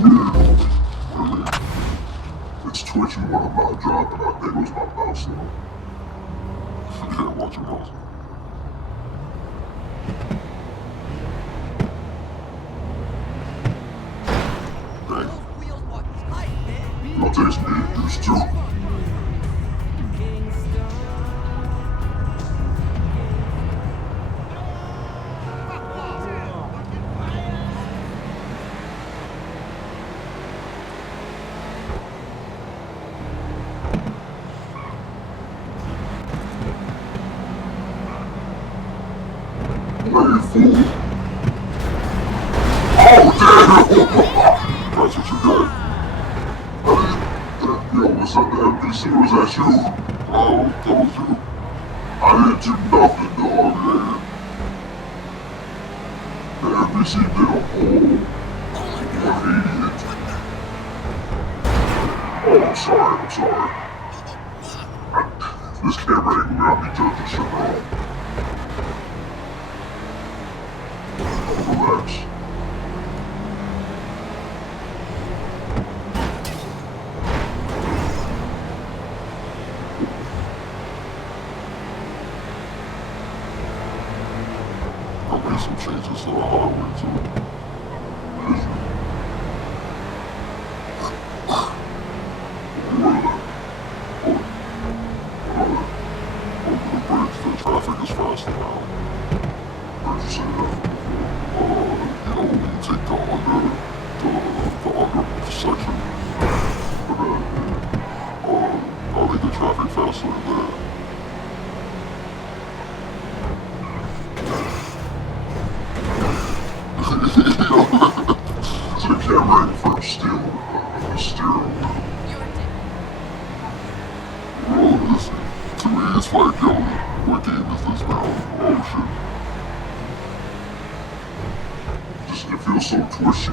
Really? It's twitching when I'm not driving. I think it was my mouse though. Yeah, watch your mouse. Dang. I'll taste me juice too. Fool. Oh, damn! That's what you got. Yo, was that the NPC or was that you? Oh, that was you. I didn't do nothing, dog, man. The NPC did a whole 180. Oh, I'm sorry. This camera ain't gonna be judging shit wrong. Relax. I made some changes to the highway too. Over the bridge, the traffic is faster now. Where'd you say that? When you take the under section, but I think the traffic faster in there. So the camera ain't for steering. Bro, this, to me, it's like, yo, what game is this now? Oh shit. It feels so twisty.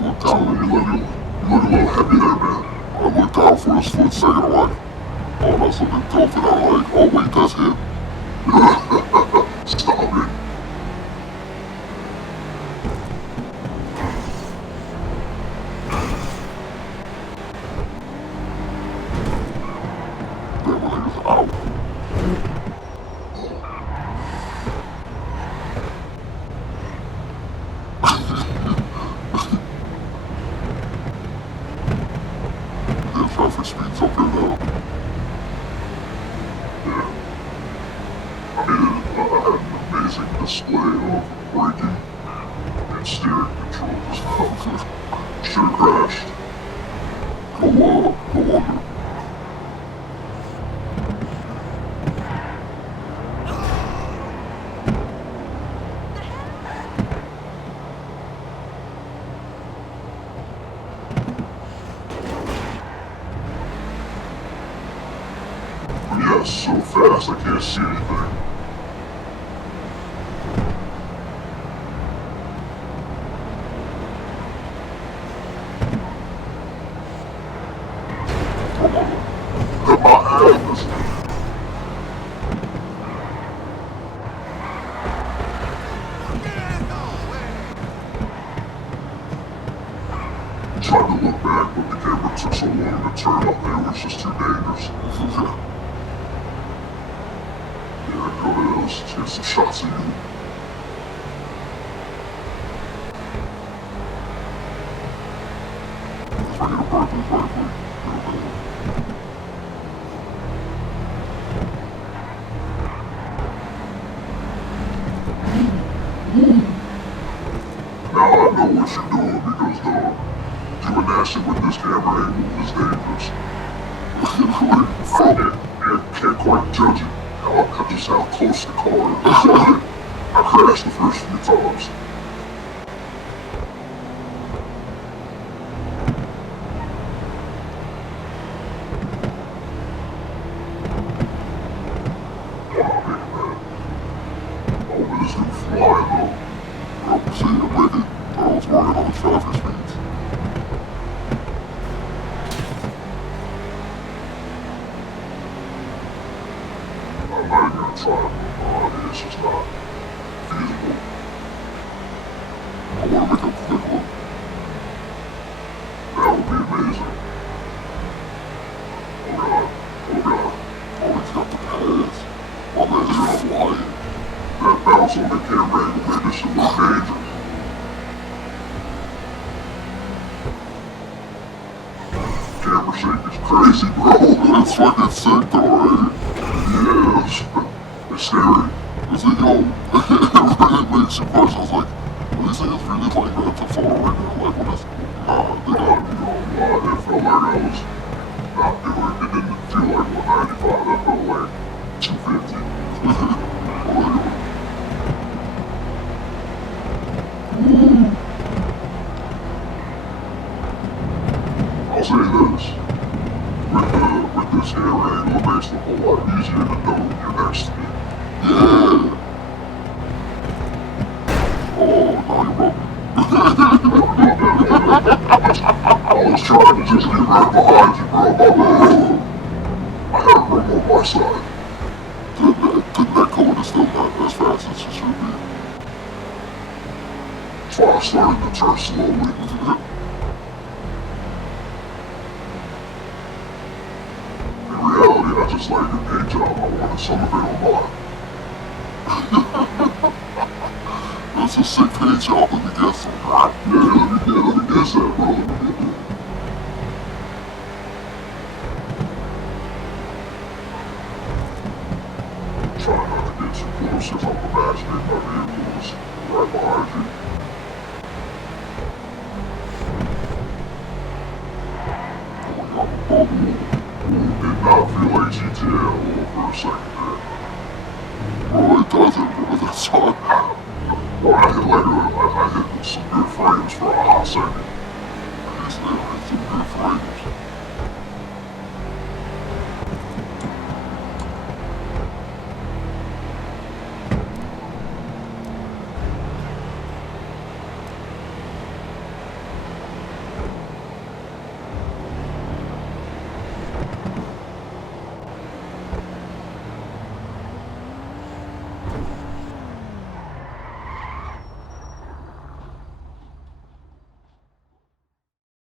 You look a little heavy there, man. I looked down for a split second, I'm like, oh, that's looking dope, and I'm like, oh wait, that's him. Stop it. That one is out. Yeah, traffic speed's up there now. Yeah. I had an amazing display of braking and steering controls. Should've crashed. Go under. Yeah, so fast I can't see anything. Hit my ass. Tried to look back, but the camera took so long to turn up there, it was just too dangerous. Yeah, go ahead, let's get some shots of you. Let's make it a birthday party. Now I know what you're doing because doing that shit with this camera angle is dangerous. I can't quite judge it. Just how close the car is. I crashed the first few times. Over this new floor. flying though. Yep, see, I'm wicked. I was working on the traffic speeds. I'm not even gonna try it. It's just not feasible. I wanna make a quick look. That would be amazing. Oh god. Oh god. Oh, he's got the pads. My man's gonna fly it. That bounce on the camera angle made this shit look dangerous. Camera shake is crazy, bro. It's fucking sick though, right? Yes. It's scary. It's like, yo, it really makes you question. I was like, are these things really like that to photo right now? Like, what is, nah, they gotta be on. It felt like I was not doing, it didn't feel like 195, that felt like 250. I'll say this, with this air angle, it makes it a whole lot easier to know you're next to me. Yeah! Oh, now you're rubbing. I was trying to just get right behind you, bro, my bad. I had room on my side. Didn't that code is still not as fast as it should be. That's why I started to turn slowly. In reality, I just like your paint job. I wanted some of it on mine. That's a sick paint job, let me guess some. Yeah, let me guess that, bro. Let me get that. Try not to get too close because I'm imagining my vehicle is right behind you. Did not feel like GTA for a second there. Well, it doesn't, bro. That's fine. Well, I hit some good frames for a hot second. I hit some good frames.